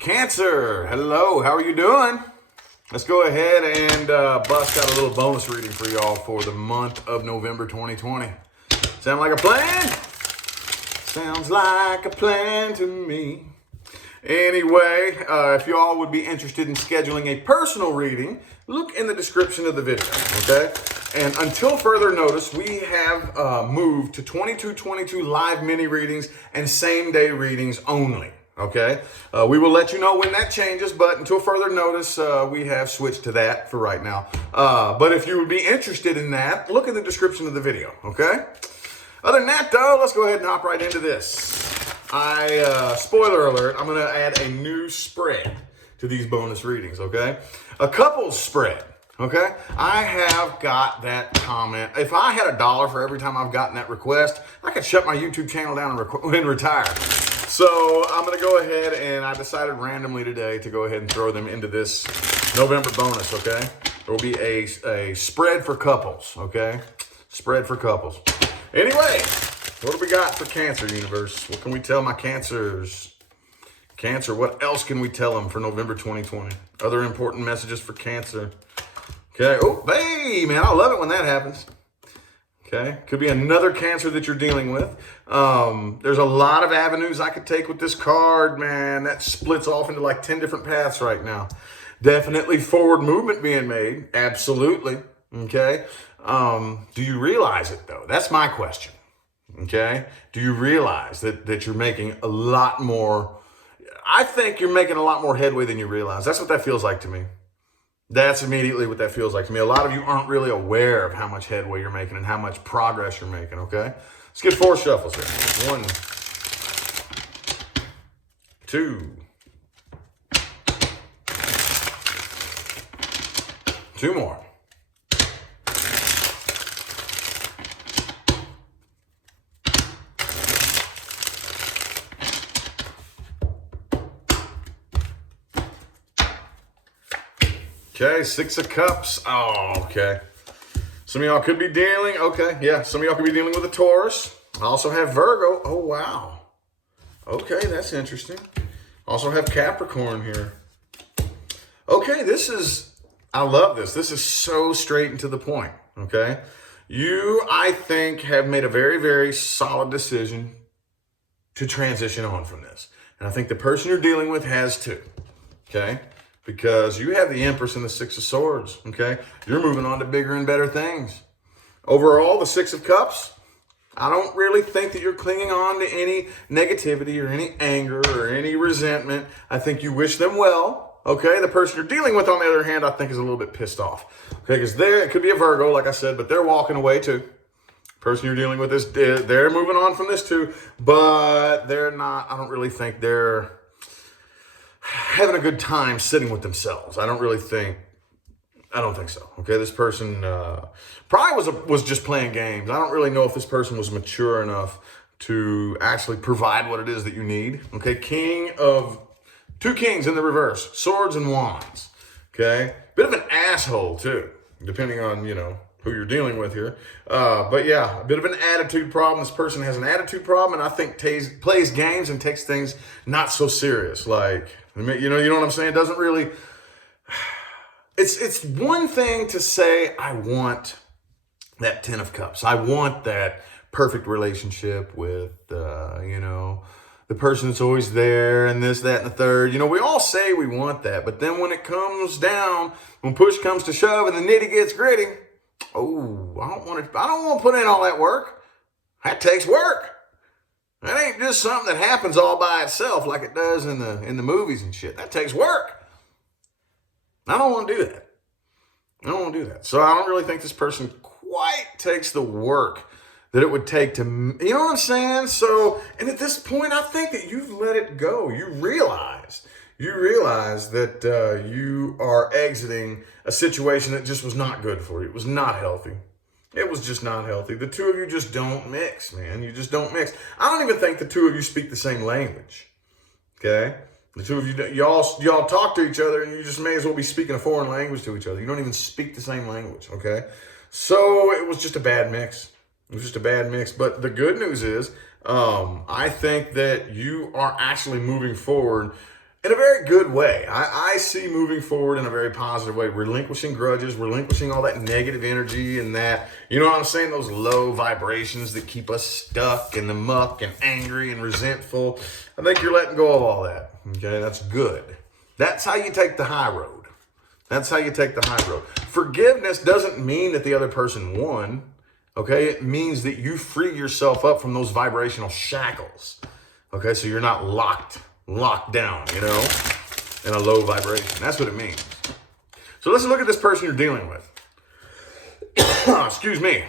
Cancer, hello, how are you doing? Let's go ahead and bust out a little bonus reading for y'all for the month of November 2020. Sound like a plan? Sounds like a plan to me. Anyway, if y'all would be interested in scheduling a personal reading, look in the description of the video, okay? And until further notice, we have moved to 2222 live mini readings and same day readings only. Okay, we will let you know when that changes, but until further notice, we have switched to that for right now. But if you would be interested in that, look in the description of the video, okay? Other than that, though, let's go ahead and hop right into this. Spoiler alert, I'm going to add a new spread to these bonus readings, okay? A couples spread, okay? I have got that comment. If I had $1 for every time I've gotten that request, I could shut my YouTube channel down and retire. So I'm going to go ahead and I decided randomly today to go ahead and throw them into this November bonus, okay? There will be a spread for couples, okay? Spread for couples. Anyway, what do we got for Cancer universe? What can we tell my Cancers? Cancer, what else can we tell them for November 2020? Other important messages for Cancer. Okay, oh, hey, man, I love it when that happens. Okay, could be another Cancer that you're dealing with. There's a lot of avenues I could take with this card, man. That splits off into like 10 different paths right now. Definitely forward movement being made. Absolutely. Okay. Do you realize it though? That's my question. Okay. Do you realize that you're making a lot more? I think you're making a lot more headway than you realize. That's what that feels like to me. That's immediately what that feels like to me. A lot of you aren't really aware of how much headway you're making and how much progress you're making, okay? Let's get 4 shuffles here. 1, 2, 2 more. Okay, 6 of Cups. Oh, okay. Some of y'all could be dealing, okay, yeah, some of y'all could be dealing with a Taurus. I also have Virgo. Oh, wow. Okay, that's interesting. Also have Capricorn here. Okay, I love this. This is so straight and to the point, okay? You, I think, have made a very, very solid decision to transition on from this. And I think the person you're dealing with has too, okay? Because you have the Empress and the 6 of Swords, okay? You're moving on to bigger and better things. Overall, the 6 of Cups, I don't really think that you're clinging on to any negativity or any anger or any resentment. I think you wish them well, okay? The person you're dealing with, on the other hand, I think is a little bit pissed off, okay? Because it could be a Virgo, like I said, but they're walking away too. The person you're dealing with is, they're moving on from this too, but they're not, I don't really think they're having a good time sitting with themselves. I don't think so. Okay, this person probably was just playing games. I don't really know if this person was mature enough to actually provide what it is that you need. Okay, 2 kings in the reverse, swords and wands. Okay, bit of an asshole too, depending on, who you're dealing with here. But yeah, a bit of an attitude problem. This person has an attitude problem, and I think plays games and takes things not so serious. Like, you know what I'm saying? It doesn't really. It's one thing to say, I want that 10 of Cups. I want that perfect relationship with, the person that's always there and this, that, and the third. We all say we want that, but then when it comes down, when push comes to shove and the nitty gets gritty, oh, I don't want to put in all that work. That takes work. That ain't just something that happens all by itself like it does in the movies and shit. That takes work. I don't want to do that. So I don't really think this person quite takes the work that it would take to, you know what I'm saying? So, and at this point, I think that you've let it go. You realize that you are exiting a situation that just was not good for you. It was not healthy. It was just not healthy. The two of you just don't mix, man. You just don't mix. I don't even think the two of you speak the same language. Okay? The two of you, y'all talk to each other and you just may as well be speaking a foreign language to each other. You don't even speak the same language, okay? So it was just a bad mix. But the good news is, I think that you are actually moving forward in a very good way. I see moving forward in a very positive way, relinquishing grudges, relinquishing all that negative energy and that, you know what I'm saying, those low vibrations that keep us stuck in the muck and angry and resentful. I think you're letting go of all that. Okay, that's good. That's how you take the high road. That's how you take the high road. Forgiveness doesn't mean that the other person won. Okay, it means that you free yourself up from those vibrational shackles. Okay, so you're not locked down, you know, in a low vibration. That's what it means. So let's look at this person you're dealing with. Excuse me.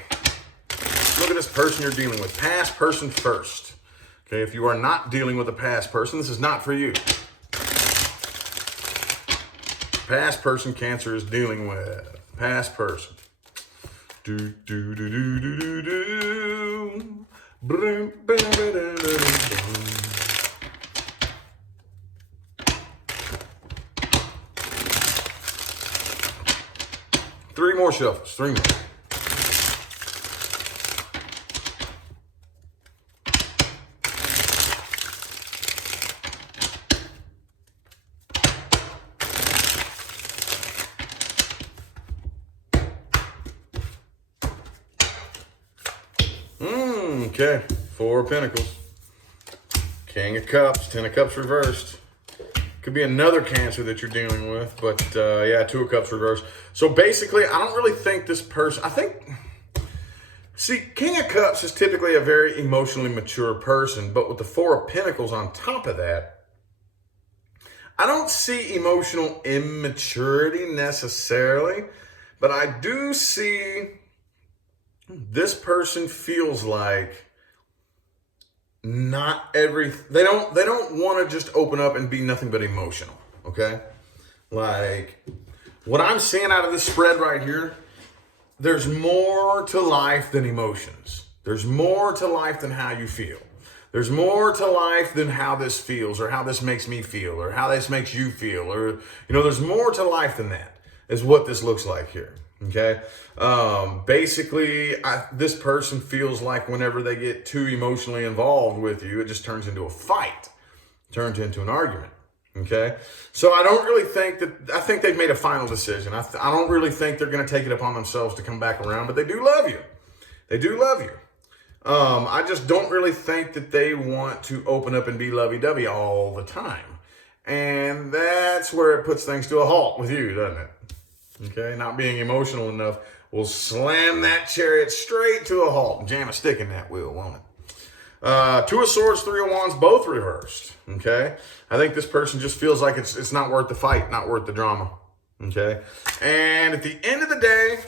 Look at this person you're dealing with. Past person first. Okay, if you are not dealing with a past person, this is not for you. Past person Cancer is dealing with. Past person. Do do do do do do do. Brum, bum, ba, da, da, da, bum. Three more shuffles. Three more. Okay. Four of Pentacles. King of Cups. Ten of Cups reversed. Could be another Cancer that you're dealing with, but yeah, Two of Cups reversed. So basically, I don't really think this person, see, King of Cups is typically a very emotionally mature person, but with the Four of Pentacles on top of that, I don't see emotional immaturity necessarily, but I do see this person feels like they don't want to just open up and be nothing but emotional, okay? Like, what I'm seeing out of this spread right here, there's more to life than emotions. There's more to life than how you feel. There's more to life than how this feels or how this makes me feel or how this makes you feel, or, you know, there's more to life than that is what this looks like here. Okay. Basically, this person feels like whenever they get too emotionally involved with you, it just turns into a fight, turns into an argument. Okay. So I don't really think I think they've made a final decision. I don't really think they're going to take it upon themselves to come back around, but they do love you. They do love you. I just don't really think that they want to open up and be lovey-dovey all the time. And that's where it puts things to a halt with you, doesn't it? Okay, not being emotional enough will slam that chariot straight to a halt and jam a stick in that wheel, won't it? Two of Swords, Three of Wands, both reversed. Okay, I think this person just feels like it's not worth the fight, not worth the drama. Okay, and at the end of the day,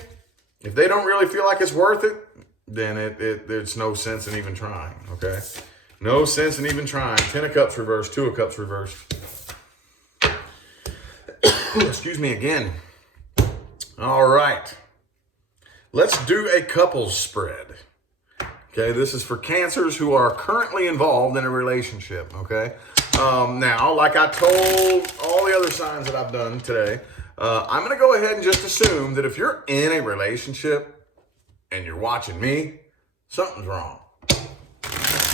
if they don't really feel like it's worth it, then there's no sense in even trying. Okay, no sense in even trying. Ten of Cups reversed, Two of Cups reversed. Excuse me again. All right, let's do a couples spread. Okay, this is for Cancers who are currently involved in a relationship, okay? Now, like I told all the other signs that I've done today, I'm going to go ahead and just assume that if you're in a relationship and you're watching me, something's wrong.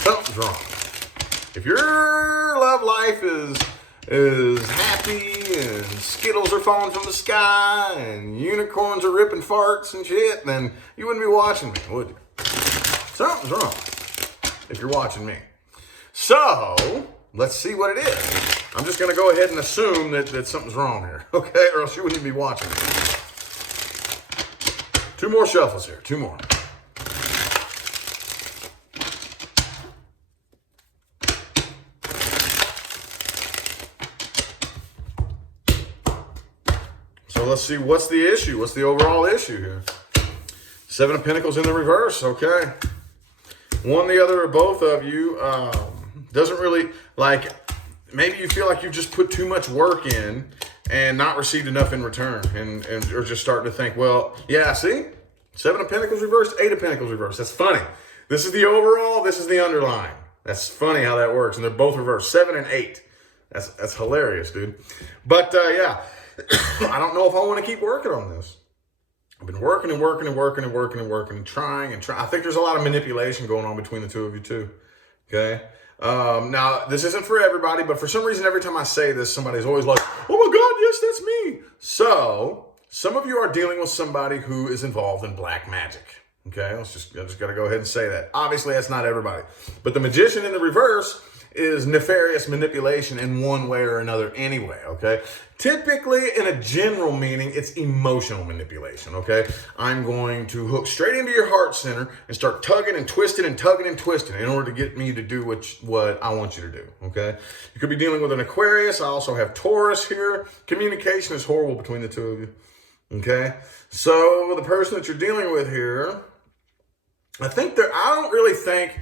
Something's wrong. If your love life is happy and Skittles are falling from the sky and unicorns are ripping farts and shit, then you wouldn't be watching me, would you? Something's wrong if you're watching me. So, let's see what it is. I'm just going to go ahead and assume that something's wrong here, okay? Or else you wouldn't be watching me. Two more shuffles here, two more. So let's see, what's the issue? What's the overall issue here? Seven of Pentacles in the reverse, okay. One, the other, or both of you doesn't really, like, maybe you feel like you just put too much work in and not received enough in return, and or just starting to think, well, yeah, see? Seven of Pentacles reversed, Eight of Pentacles reversed. That's funny. This is the overall, this is the underlying. That's funny how that works, and they're both reversed, 7 and 8. That's hilarious, dude. But, yeah, I don't know if I want to keep working on this. I've been working and working and working and trying. I think there's a lot of manipulation going on between the two of you too, okay? Now, this isn't for everybody, but for some reason, every time I say this, somebody's always like, oh my God, yes, that's me. So, some of you are dealing with somebody who is involved in black magic. Okay, I just got to go ahead and say that. Obviously, that's not everybody. But the magician in the reverse is nefarious manipulation in one way or another anyway, okay? Typically, in a general meaning, it's emotional manipulation, okay? I'm going to hook straight into your heart center and start tugging and twisting and tugging and twisting in order to get me to do what I want you to do, okay? You could be dealing with an Aquarius. I also have Taurus here. Communication is horrible between the two of you, okay? So the person that you're dealing with here, I don't really think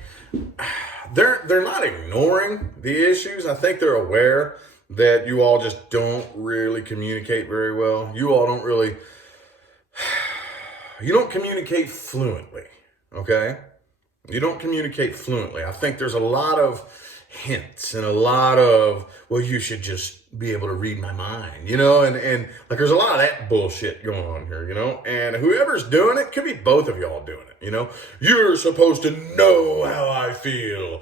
they're not ignoring the issues. I think they're aware that you all just don't really communicate very well. You don't communicate fluently, okay? You don't communicate fluently. I think there's a lot of hints and a lot of, well, you should just be able to read my mind, and like there's a lot of that bullshit going on here, and whoever's doing it could be both of y'all doing it, you're supposed to know how I feel.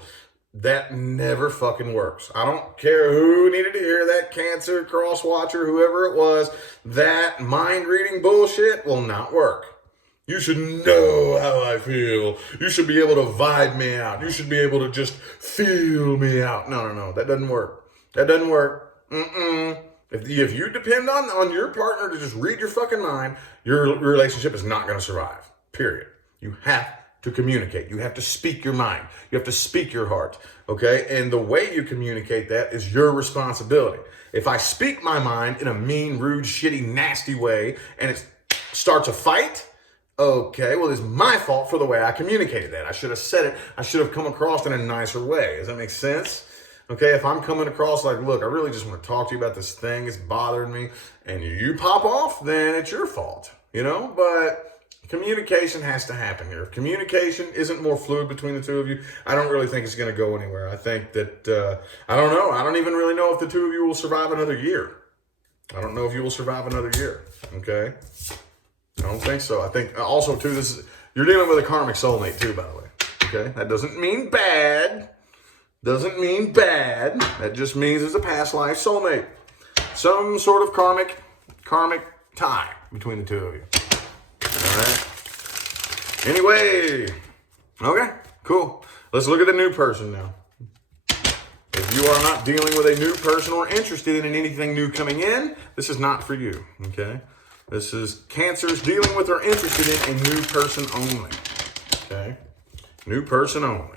That never fucking works. I don't care who needed to hear that, Cancer, cross watcher, whoever it was, that mind reading bullshit will not work. You should know how I feel. You should be able to vibe me out. You should be able to just feel me out. No. That doesn't work. That doesn't work. If you depend on your partner to just read your fucking mind, your relationship is not going to survive. Period. You have to communicate. You have to speak your mind. You have to speak your heart. Okay? And the way you communicate that is your responsibility. If I speak my mind in a mean, rude, shitty, nasty way and it starts a fight, okay, well, it's my fault for the way I communicated that. I should have said it. I should have come across in a nicer way. Does that make sense? Okay, if I'm coming across like, look, I really just want to talk to you about this thing. It's bothering me. And you pop off, then it's your fault, But communication has to happen here. If communication isn't more fluid between the two of you, I don't really think it's going to go anywhere. I think that, I don't know. I don't even really know if the two of you will survive another year. I don't know if you will survive another year, okay? I don't think so. I think also too, you're dealing with a karmic soulmate too, by the way. Okay, that doesn't mean bad. Doesn't mean bad. That just means it's a past life soulmate. Some sort of karmic tie between the two of you. All right. Anyway, okay, cool. Let's look at the new person now. If you are not dealing with a new person or interested in anything new coming in, this is not for you. Okay. This is Cancers dealing with or interested in a new person only. Okay? New person only.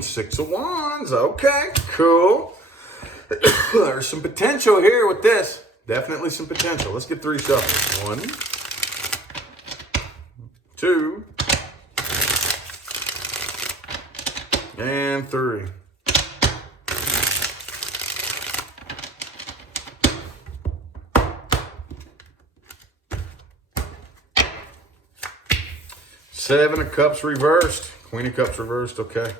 Six of Wands. Okay, cool. There's some potential here with this. Definitely some potential. Let's get 3 shuffles. 1, 2, and 3. Seven of Cups reversed. Queen of Cups reversed. Okay.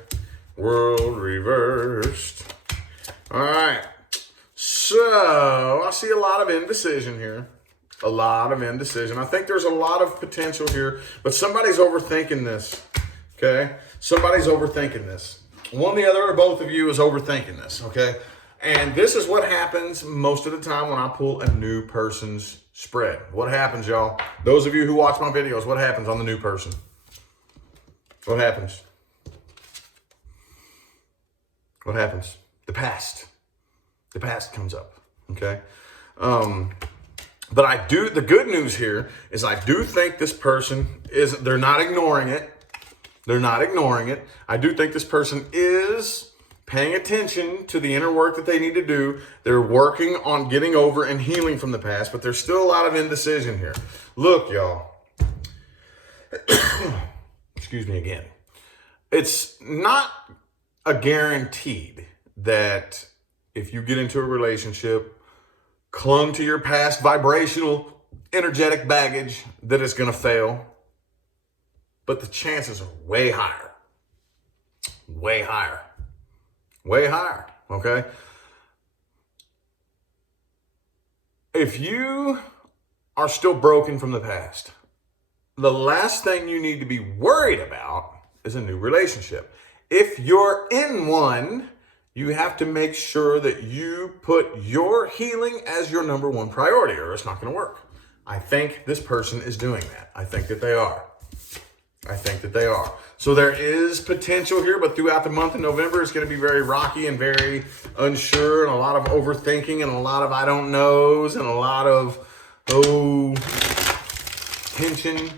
World reversed. All right. So I see a lot of indecision here. A lot of indecision. I think there's a lot of potential here, but somebody's overthinking this. Okay? Somebody's overthinking this. One, the other, or both of you is overthinking this, okay? And this is what happens most of the time when I pull a new person's spread. What happens, y'all? Those of you who watch my videos, what happens on the new person? What happens? What happens? The past. The past comes up, okay? But the good news here is I do think this person they're not ignoring it. They're not ignoring it. I do think this person is paying attention to the inner work that they need to do. They're working on getting over and healing from the past, but there's still a lot of indecision here. Look, y'all. Excuse me again. It's not a guaranteed that if you get into a relationship, clung to your past vibrational, energetic baggage, that it's going to fail. But the chances are way higher. Way higher. Way higher, okay? if you are still broken from the past, the last thing you need to be worried about is a new relationship. If you're in one, you have to make sure that you put your healing as your number one priority, or it's not going to work. I think this person is doing that. I think that they are. So there is potential here, but throughout the month of November, it's going to be very rocky and very unsure, and a lot of overthinking, and a lot of I don't knows, and a lot of, tension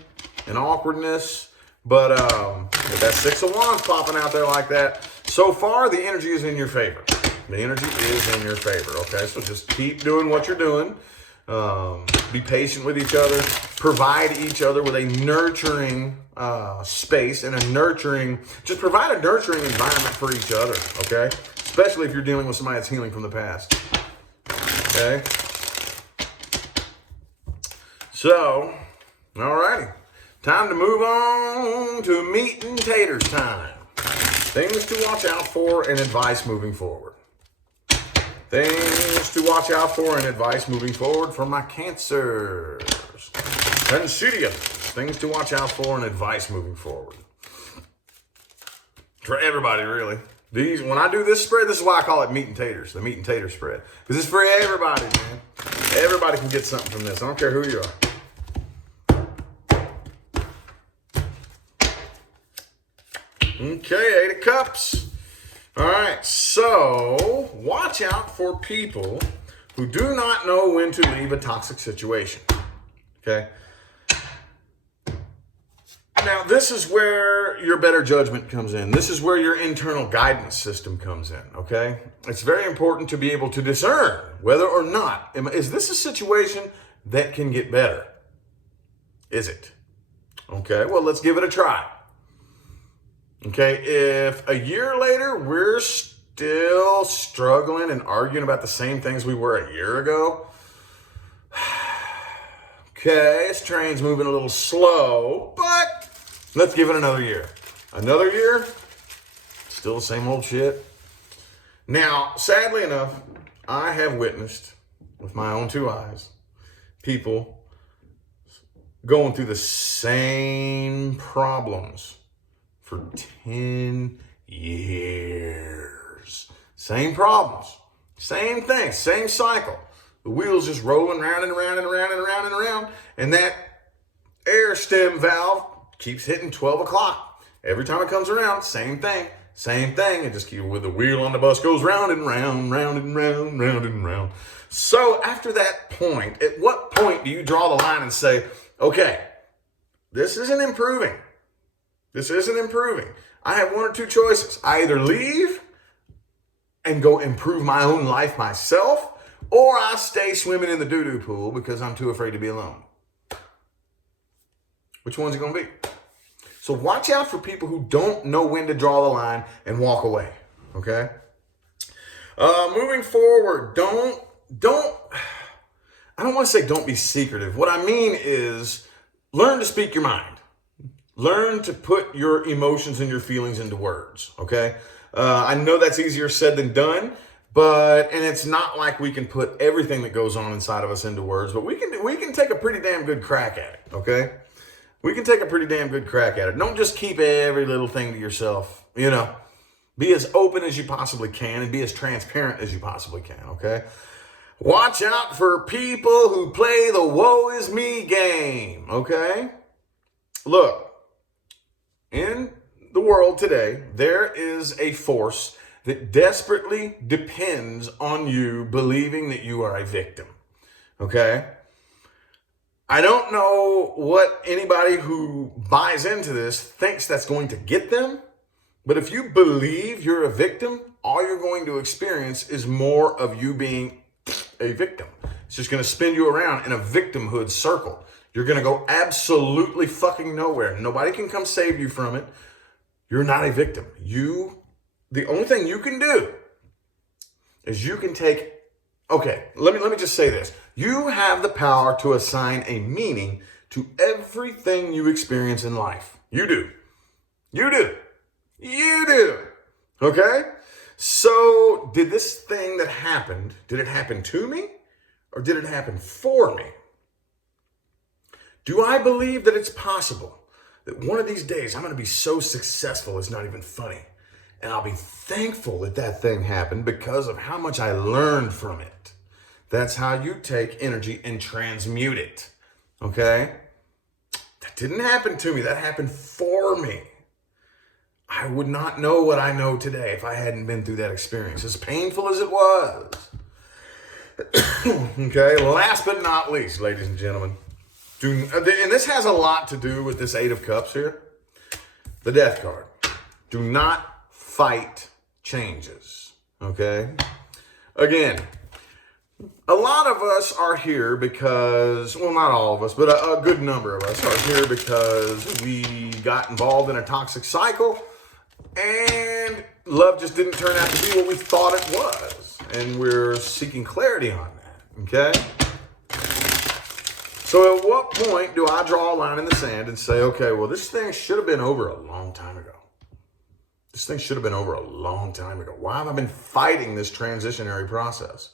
and awkwardness. But with that Six of Wands popping out there like that, so far the energy is in your favor. Okay? So just keep doing what you're doing. Be patient with each other. Provide each other with a nurturing space and just provide a nurturing environment for each other, okay? Especially if you're dealing with somebody that's healing from the past, okay? So, alrighty. Time to move on to meat and taters time. Things to watch out for and advice moving forward. Things to watch out for and advice moving forward for my Cancers. Considia. Things to watch out for and advice moving forward. For everybody, really. When I do this spread, this is why I call it meat and taters, the meat and tater spread. Because it's for everybody, man. Everybody can get something from this. I don't care who you are. Okay, 8 of Cups. All right, so watch out for people who do not know when to leave a toxic situation, okay? Now, this is where your better judgment comes in. This is where your internal guidance system comes in, okay? It's very important to be able to discern whether or not, is this a situation that can get better? Is it? Okay, well, let's give it a try. Okay, if a year later we're still struggling and arguing about the same things we were a year ago, okay, this train's moving a little slow, but let's give it another year. Another year, still the same old shit. Now, sadly enough, I have witnessed with my own 2 eyes people going through the same problems for 10 years. Same problems, same thing, same cycle. The wheel's just rolling round and around and around and around and around. And that air stem valve keeps hitting 12 o'clock. Every time it comes around, same thing. It just keeps with the wheel on the bus goes round and round, round and round, round and round. So after that point, at what point do you draw the line and say, okay, this isn't improving. I have 1 or 2 choices. I either leave and go improve my own life myself, or I stay swimming in the doo-doo pool because I'm too afraid to be alone. Which one's it going to be? So watch out for people who don't know when to draw the line and walk away, okay? Moving forward, I don't want to say don't be secretive. What I mean is learn to speak your mind. Learn to put your emotions and your feelings into words, okay? I know that's easier said than done, and it's not like we can put everything that goes on inside of us into words, but we can take a pretty damn good crack at it, okay? We can take a pretty damn good crack at it. Don't just keep every little thing to yourself, you know. Be as open as you possibly can and be as transparent as you possibly can, okay? Watch out for people who play the woe is me game, okay? Look. In the world today, there is a force that desperately depends on you believing that you are a victim, okay? I don't know what anybody who buys into this thinks that's going to get them, but if you believe you're a victim, all you're going to experience is more of you being a victim. It's just going to spin you around in a victimhood circle. You're going to go absolutely fucking nowhere. Nobody can come save you from it. You're not a victim. The only thing you can do is you can take, okay, let me just say this. You have the power to assign a meaning to everything you experience in life. You do. Okay? So did this thing that happened, did it happen to me? or did it happen for me? Do I believe that it's possible that one of these days I'm going to be so successful it's not even funny? And I'll be thankful that that thing happened because of how much I learned from it. That's how you take energy and transmute it. Okay? That didn't happen to me. That happened for me. I would not know what I know today if I hadn't been through that experience, as painful as it was. Okay? Last but not least, ladies and gentlemen, and this has a lot to do with this Eight of Cups here. The Death card. Do not fight changes. Okay? Again, a lot of us are here because, well, not all of us, but a good number of us are here because we got involved in a toxic cycle and love just didn't turn out to be what we thought it was. And we're seeking clarity on that. Okay? So at what point do I draw a line in the sand and say, okay, well, this thing should have been over a long time ago. This thing should have been over a long time ago. Why have I been fighting this transitionary process?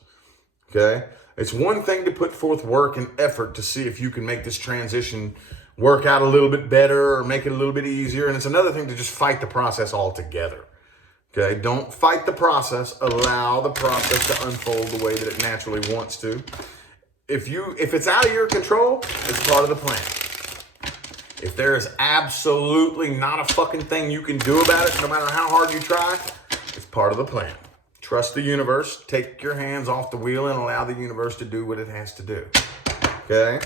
Okay? It's one thing to put forth work and effort to see if you can make this transition work out a little bit better or make it a little bit easier. And it's another thing to just fight the process altogether. Okay? Don't fight the process. Allow the process to unfold the way that it naturally wants to. If it's out of your control, it's part of the plan. If there is absolutely not a fucking thing you can do about it, no matter how hard you try, it's part of the plan. Trust the universe. Take your hands off the wheel and allow the universe to do what it has to do. Okay?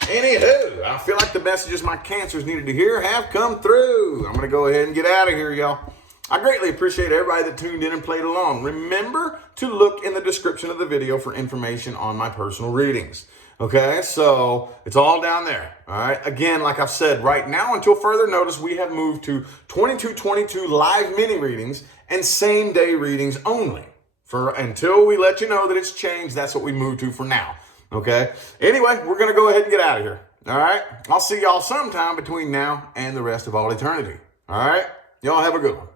Anywho, I feel like the messages my cancers needed to hear have come through. I'm going to go ahead and get out of here, y'all. I greatly appreciate everybody that tuned in and played along. Remember to look in the description of the video for information on my personal readings. Okay, so it's all down there. All right, again, like I've said, right now, until further notice, we have moved to 2222 live mini readings and same day readings only. Until we let you know that it's changed, that's what we moved to for now. Okay, anyway, we're going to go ahead and get out of here. All right, I'll see y'all sometime between now and the rest of all eternity. All right, y'all have a good one.